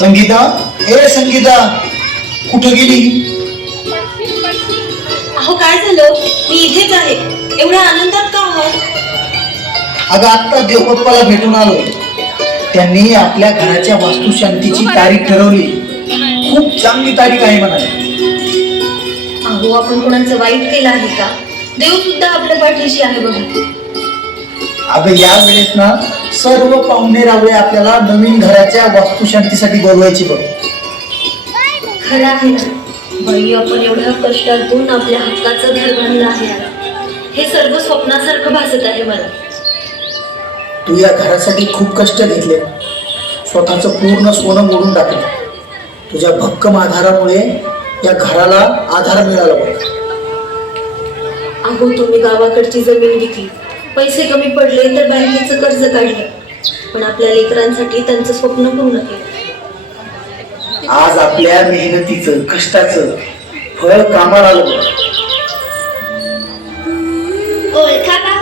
संगीता, ए संगीता, कुठं गेली? अहो काय झालं? मी इथेच आहे. एवढ्या आनंदात का आहात? अगं आत्ता देवबाप्पाला भेटून आलो. त्यांनी आपल्या घराच्या वास्तुशांतीची तारीख ठरवली. खूप चांगली तारीख आहे म्हणाले. अहो आपण कोणाचं वाईट केलं आहे का? देव सुद्धा आपल्या पाठीशी आहे बघा. अगं या वेळेस ना सर्व पाहुणे रावळे आपल्याला नवीन घराच्या वास्तुशांतीसाठी बोलवायची बघ. खरं आहे ना बाई, आपण एवढ्या कष्टातून आपल्या हक्काचं घर बांधलं आहे. हे सर्व स्वप्नासारखं भासत आहे मला. तू या घरासाठी खूप कष्ट घेतले, स्वतःच पूर्ण सोनं मोडून टाकलं. तुझ्या भक्कम आधारामुळे या घराला आधार मिळाला बघ. अहो तुम्ही गावाकडची जमीन विकली, पैसे कमी पडले तर बँकेचं कर्ज काढलं, पण आपल्या लेकरांसाठी त्यांचं स्वप्न पूर्ण केलं. आज आपल्या मेहनतीचं कष्टाचं फळ कामाला आलं बघ. ओळखा का